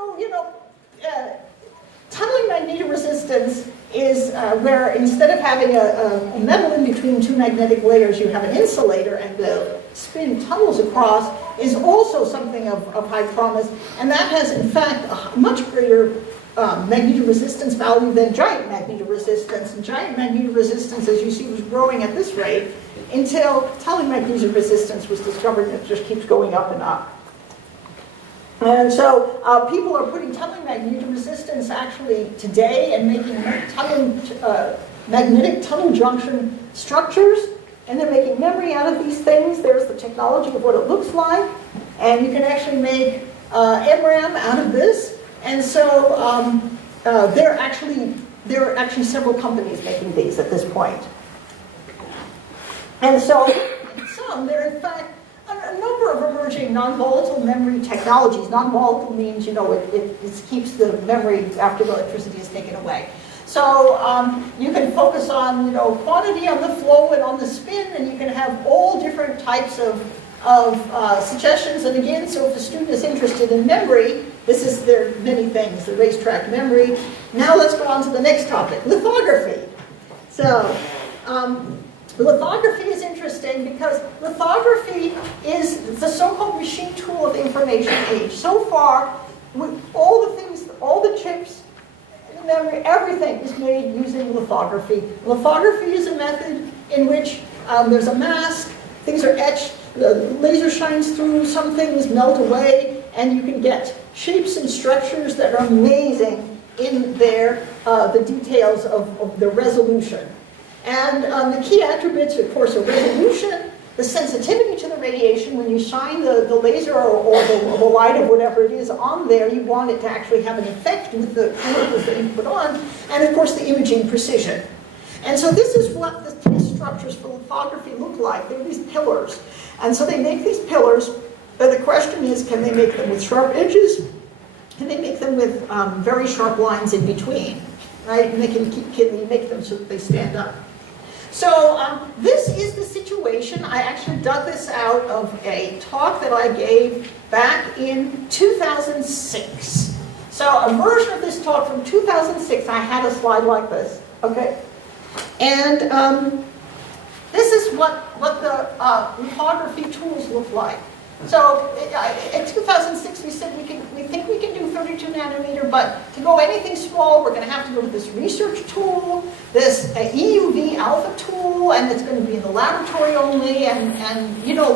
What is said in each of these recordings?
so, tunneling magnetoresistance is where instead of having a metal in between two magnetic layers, you have an insulator and the spin tunnels across, is also something of high promise. And that has, in fact, a much greater magnetoresistance value than giant magnetoresistance. And giant magnetoresistance, as you see, was growing at this rate until tunneling magnetoresistance was discovered, and it just keeps going up and up. And so people are putting tunneling magnetoresistance actually today and making magnetic tunnel junction structures, and they're making memory out of these things. There's the technology of what it looks like, and you can actually make MRAM out of this. And so there are actually several companies making these at this point. And so there are in fact a number of emerging non-volatile memory technologies. Non-volatile means, it keeps the memory after the electricity is taken away. So you can focus on, quantity on the flow and on the spin, and you can have all different types of suggestions. And again, so if a student is interested in memory, there are many things, the racetrack memory. Now let's go on to the next topic, lithography. So lithography is interesting because lithography is the so-called machine tool of the information age. So far, with all the things, all the chips, memory, everything is made using lithography. Lithography is a method in which there's a mask, things are etched, the laser shines through, some things melt away, and you can get shapes and structures that are amazing in the details of the resolution. And the key attributes, of course, are resolution, the sensitivity to the radiation. When you shine the laser or the light or whatever it is on there, you want it to actually have an effect with the chemicals that you put on, and of course the imaging precision. And so this is what the test structures for lithography look like. They're these pillars. And so they make these pillars, but the question is, can they make them with sharp edges? Can they make them with very sharp lines in between? Right? And can they make them so that they stand up? So this is the situation. I actually dug this out of a talk that I gave back in 2006. So a version of this talk from 2006, I had a slide like this, okay? And this is what the lithography tools look like. So in 2006, we said we think we can do 32 nanometer, but to go anything small, we're going to have to go to this research tool, this EUV alpha tool, and it's going to be in the laboratory only, and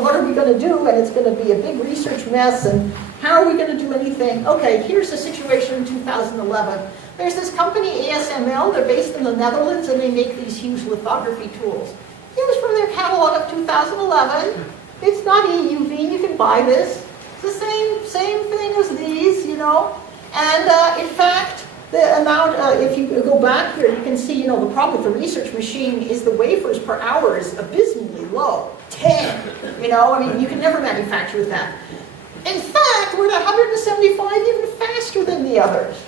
what are we going to do? And it's going to be a big research mess, and how are we going to do anything? Okay, here's the situation in 2011. There's this company, ASML, they're based in the Netherlands, and they make these huge lithography tools. Here's from their catalog of 2011. It's not EUV, you can buy this. It's the same thing as these, And in fact, the amount, if you go back here, you can see, the problem with the research machine is the wafers per hour is abysmally low. 10, you can never manufacture with that. In fact, we're at 175, even faster than the others.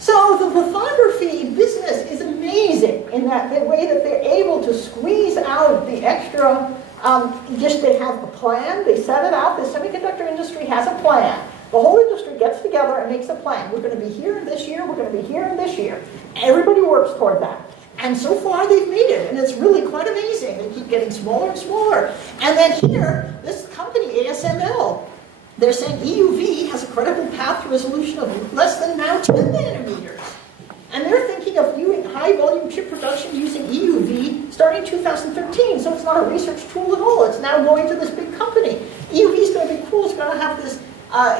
So the lithography business is amazing in that the way that they're able to squeeze out the extra. They have a plan, they set it out. The semiconductor industry has a plan. The whole industry gets together and makes a plan. We're going to be here this year, we're going to be here and this year. Everybody works toward that. And so far they've made it, and it's really quite amazing. They keep getting smaller and smaller. And then here, this company, ASML, they're saying EUV has a credible path to resolution of less than now 10 nanometers. And they're thinking of doing high-volume chip production using EUV starting 2013. So it's not a research tool at all. It's now going to this big company. EUV is going to be cool. It's going to have this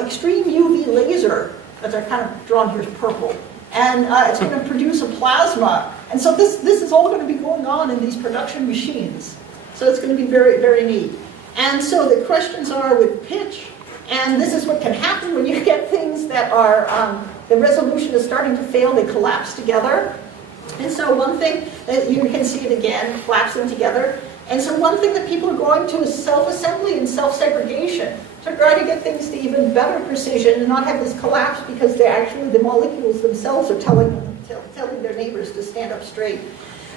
extreme UV laser that are kind of drawn here as purple. And it's going to produce a plasma. And so this is all going to be going on in these production machines. So it's going to be very, very neat. And so the questions are with pitch. And this is what can happen when you get things that are, the resolution is starting to fail, they collapse together. And so one thing, you can see it again, collapsing together. And so one thing that people are going to is self-assembly and self-segregation to try to get things to even better precision and not have this collapse because the molecules themselves are telling their neighbors to stand up straight.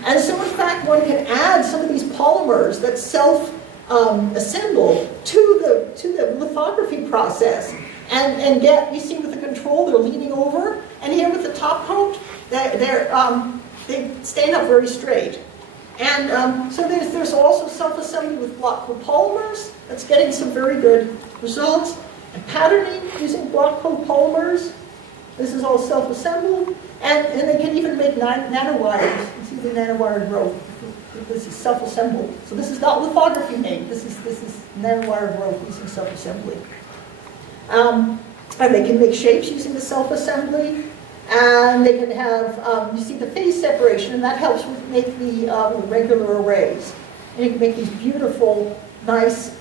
And so in fact, one can add some of these polymers that assemble to the lithography process. and get, you see with the control, they're leaning over, and here with the top coat, they stand up very straight. And so there's also self-assembly with block copolymers. That's getting some very good results. And patterning using block copolymers. This is all self-assembled. And they can even make nanowires. You see the nanowire growth. This is self-assembled. So this is not lithography made. This is nanowire growth using self-assembly. And they can make shapes using the self-assembly. And they can have, you see the phase separation, and that helps with make the regular arrays. And you can make these beautiful, nice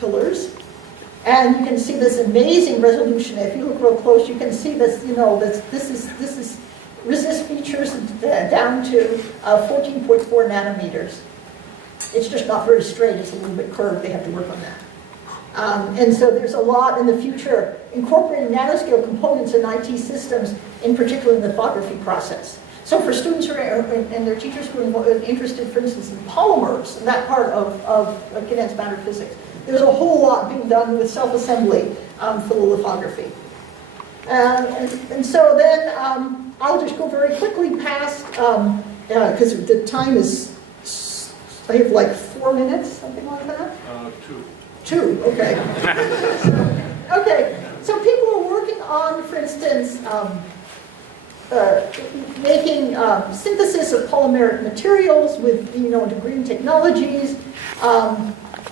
pillars. And you can see this amazing resolution. If you look real close, you can see this, this is resist features down to 14.4 nanometers. It's just not very straight, it's a little bit curved, they have to work on that. And so there's a lot in the future incorporating nanoscale components in IT systems, in particular in the lithography process. So for students who are, and their teachers who are interested, for instance, in polymers, and that part of condensed matter physics, there's a whole lot being done with self-assembly for the lithography. And so then I'll just go very quickly past, because the time is, I have like 4 minutes, something like that? 2, okay. Okay, so people are working on, for instance, making synthesis of polymeric materials with, into green technologies.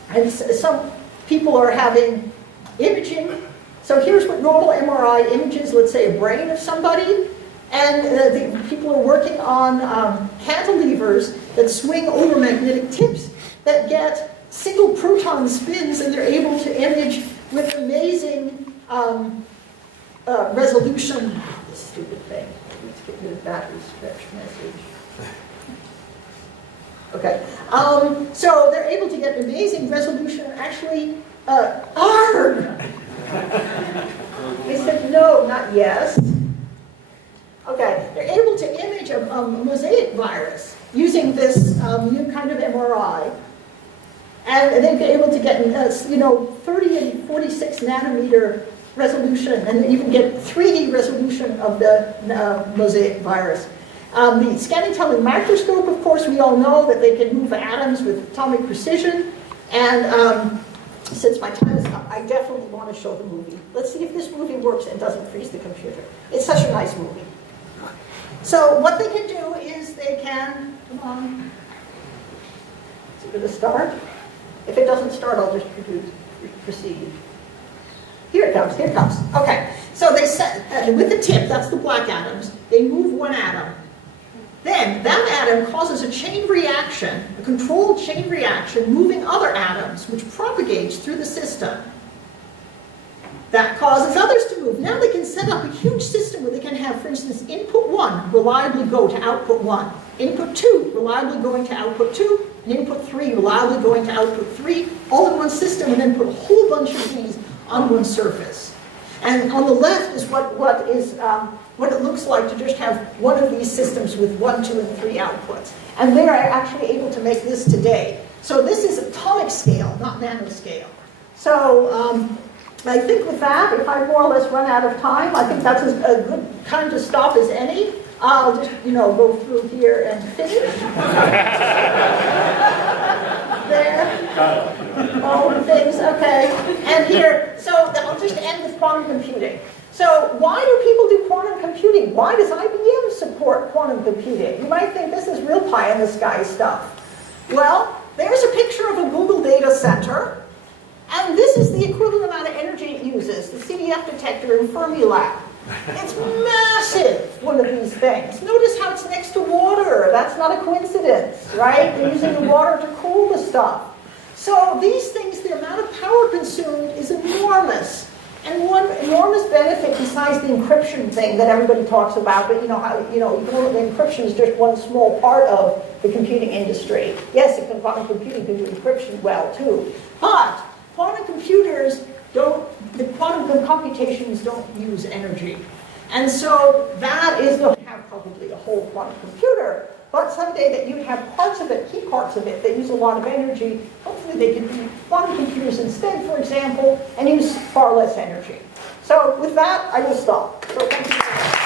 And some people are having imaging. So here's what normal MRI images, let's say a brain of somebody. And the people are working on cantilevers that swing over magnetic tips that get single proton spins, and they're able to image with amazing resolution. This stupid thing. Let's get rid of battery stretch message. Okay. So they're able to get amazing resolution. Actually, they said no, not yes. Okay. They're able to image a mosaic virus using this new kind of MRI. And they've been able to get, 30 and 46 nanometer resolution, and even get 3D resolution of the mosaic virus. The scanning telling microscope, of course, we all know that they can move atoms with atomic precision. And since my time is up, I definitely want to show the movie. Let's see if this movie works and doesn't freeze the computer. It's such a nice movie. So what they can do is they can, is it going to start? If it doesn't start, I'll just proceed. Here it comes, here it comes. Okay, so they set, with the tip, that's the black atoms, they move one atom. Then that atom causes a chain reaction, a controlled chain reaction, moving other atoms, which propagates through the system. That causes others to move. Now they can set up a huge system where they can have, for instance, input 1 reliably go to output 1, input 2 reliably going to output 2, and input 3 reliably going to output 3, all in one system, and then put a whole bunch of these on one surface. And on the left is what it looks like to just have one of these systems with 1, 2, and 3 outputs. And they are actually able to make this today. So this is atomic scale, not nanoscale. So I think with that, if I more or less run out of time, I think that's a good time to stop as any. I'll just, go through here and finish. There. All the things, okay. And here, so I'll just end with quantum computing. So why do people do quantum computing? Why does IBM support quantum computing? You might think this is real pie in the sky stuff. Well, there's a picture of a Google data center. And this is the equivalent amount of energy it uses, the CDF detector in Fermilab. It's massive, one of these things. Notice how it's next to water. That's not a coincidence, right? They're using the water to cool the stuff. So these things, the amount of power consumed is enormous. And one enormous benefit besides the encryption thing that everybody talks about, but the encryption is just one small part of the computing industry. Yes, quantum computing can do encryption well too. But quantum computers the quantum computations don't use energy. And so that is going to have probably a whole quantum computer, but someday that you have parts of it, key parts of it, that use a lot of energy, hopefully they can be quantum computers instead, for example, and use far less energy. So with that, I will stop. So thank you very much.